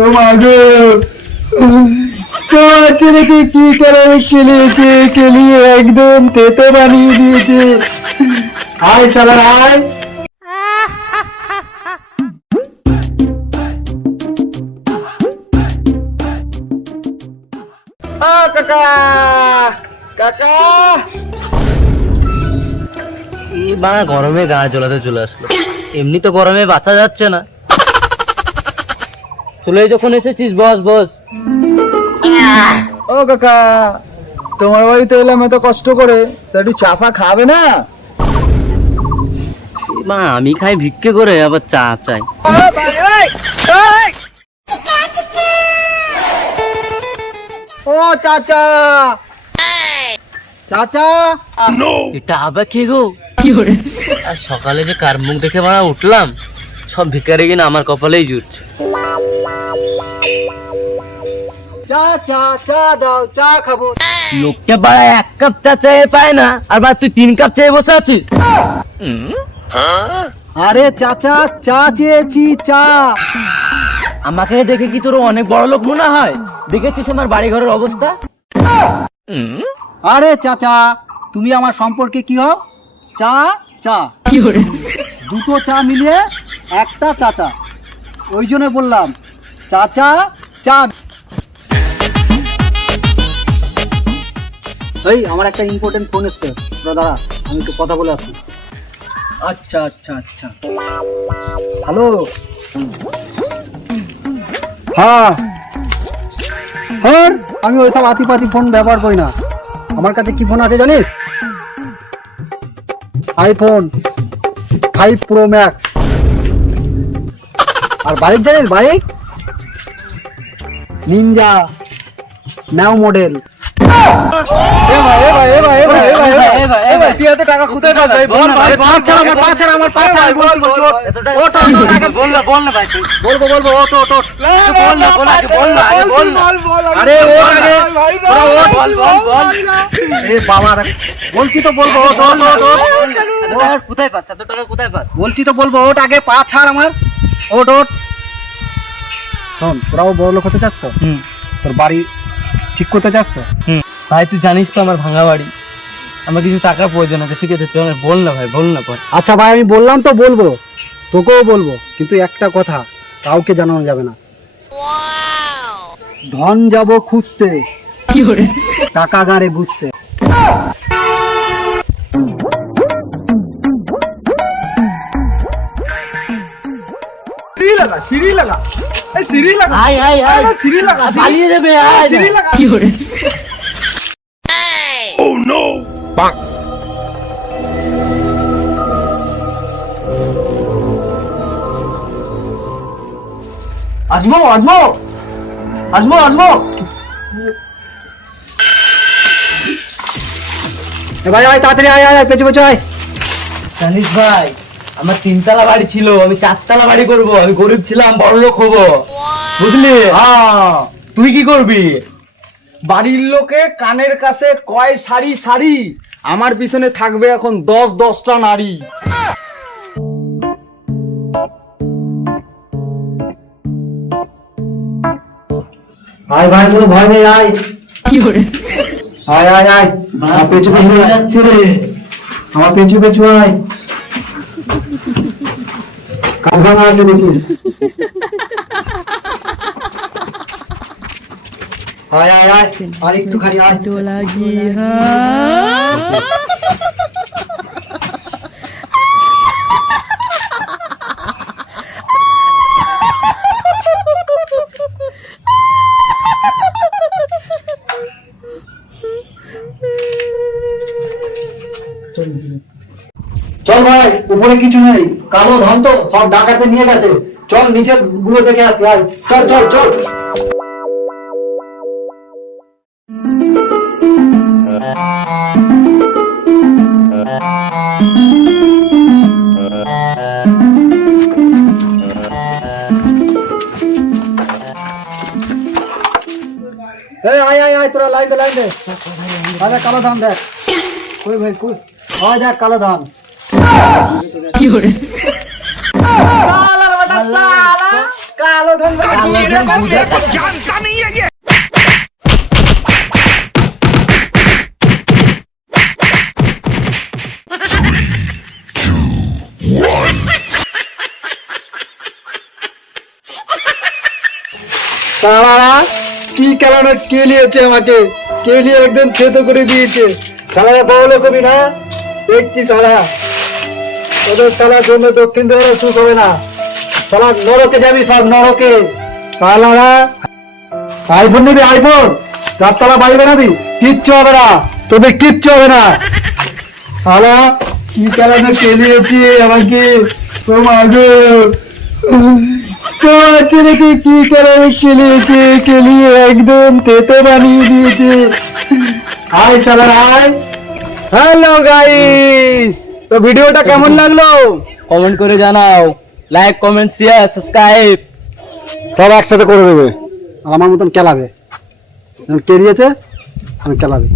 ও মা গো তোমার ছেলেকে কি করে খেলিয়েছে খেলিয়ে একদম তেতো বানিয়ে দিয়েছে। আয় শালা, আয়। কাকা কাকা। এই মা, গরমে গা জ্বলাতে চলে আসলো। এমনি তো গরমে বাঁচা যাচ্ছে না। চলে যখন এসেছিস বস বস। ও কাকা তোমার বাড়িতে এলাম এত কষ্ট করে তা একটু চাফা খাবে না? মা আমি খাই ভিক্ষে করে আবার চা চাই। ও চাচা! চাচা! এটা আবার কে গো? কি করে? আর সকালে যে কার মুখ দেখে মারা উঠলাম সব ভিকারি কিনা আমার কপালেই জুটছে। চা চা চা দাও চা খাব। লোকটা বাড়া এক কাপ চা চায়ে পায় না আর বা তুই তিন কাপ চেয়ে বসে আছিস? আরে চাচা চা চেয়েছি চা। আমাকে দেখে কি তোর অনেক বড় লোক মনে হয়? দেখেছিস আমার বাড়ি ঘরের অবস্থা? আরে চাচা তুমি আমার সম্পর্কে কি হও? চা চা। কি করে দুটো চা মিলিয়ে একটা চাচা। ওই জন্য বললাম চাচা চা। এই, আমার একটা ইম্পর্টেন্ট ফোন এসছে। দাঁড়া আমি একটু কথা বলে আসি। আচ্ছা আচ্ছা আচ্ছা। হ্যালো? হ্যাঁ। হ্যাঁ আমি ওইসব আতিপাতি ফোন ব্যবহার করি না। আমার কাছে কি ফোন আছে জানিস? আইফোন ফাইভ প্রো ম্যাক্স আর বাইক জানিস, বাইক? নিনজা নাও মডেল বলছি তো বলব ওট ওট ওট ওট কোথায় পাস টাকা কোথায় পাস বলছি তো বলব ওট আগে পা ছাড় আমার ওট ওট শোন তোরাও বড় লোক হতে চাস তো? তোর বাড়ি ঠিক করতে চাস তো? ভাই তুই জানিস তো আমার ভাঙা বাড়ি। আমার কিছু টাকার প্রয়োজন আছে ঠিক আছে চল বল না ভাই বল না পর। আচ্ছা ভাই আমি বললাম তো বলব তোকেও বলব কিন্তু একটা কথা কাউকে জানানো যাবে না। ধন যাব খুঁজতে টাকা গাড়ে বুঝতে। আয় আয় আয়। পালিয়ে যাবে আয়। কি করে? আসব আসব আসব আসব ভাই ভাই তাড়াতাড়ি আয় আয় আয়, পেছু পেছু আয়। জানিস ভাই আমার তিনতলা বাড়ি ছিল আমি চারতলা বাড়ি করব আমি গরিব ছিলাম বড় লোক হব বুঝলি? হ্যাঁ। তুই কি করবি? বাড়ির লোকে কানের কাছে কয় সারি সারি? আমার পিছনে থাকবে এখন দশ দশটা নারী। আয় ভাই কোনো ভয় নেই আয়। আয় আয় আয়। আমার পেছু পেছু আয়। যাচ্ছে রে। আমার পেছু পেছু আয়। কাজ ভাঙা আছে দেখিস আয় আয় আয় আর একটুখানি আয়। চল ভাই উপরে কিছু নেই। কালো ধন তো সব ডাকাতে নিয়ে গেছে। চল নিচেরগুলো দেখে আসি চল চল চল। তোরা লাইন দে লাইন দে। আচ্ছা কালো ধান দেখ। কই ভাই কই? হয় দেখ কালো ধান। সালার বাটা সালা। কালো ধান জানতা সারা কি কারণে কেলিয়েছে আমাকে? কেলিয়ে একদম থেতো করে দিয়েছে? সারা বলে কবি না? দেখছি সারা তোদের সালার জন্য দক্ষিণ দেওয়ার সুখ হবে না। সালা নরকে যাবি সব নরকে। সালারা, আইফোন নিবি, আইফোন। চারতলা বাড়ি বানাবি, কিচ্ছু হবে না। তোদের কিচ্ছু হবে না। সালা, কি কারণে কেলিয়েছি আমাকে? ও মাগো তোমার ছেলেকে কি কারণে কেলিয়েছে কেলিয়ে একদম তেতো বানিয়ে দিয়েছে। আয় শালা আয় হ্যালো গাইস তো ভিডিওটা কেমন লাগল? কমেন্ট করে জানাও লাইক কমেন্ট শেয়ার সাবস্ক্রাইব সব একসাথে করে দেবে। আমার মতন কেলাবে কেরিয়েছে আমি কেলাবে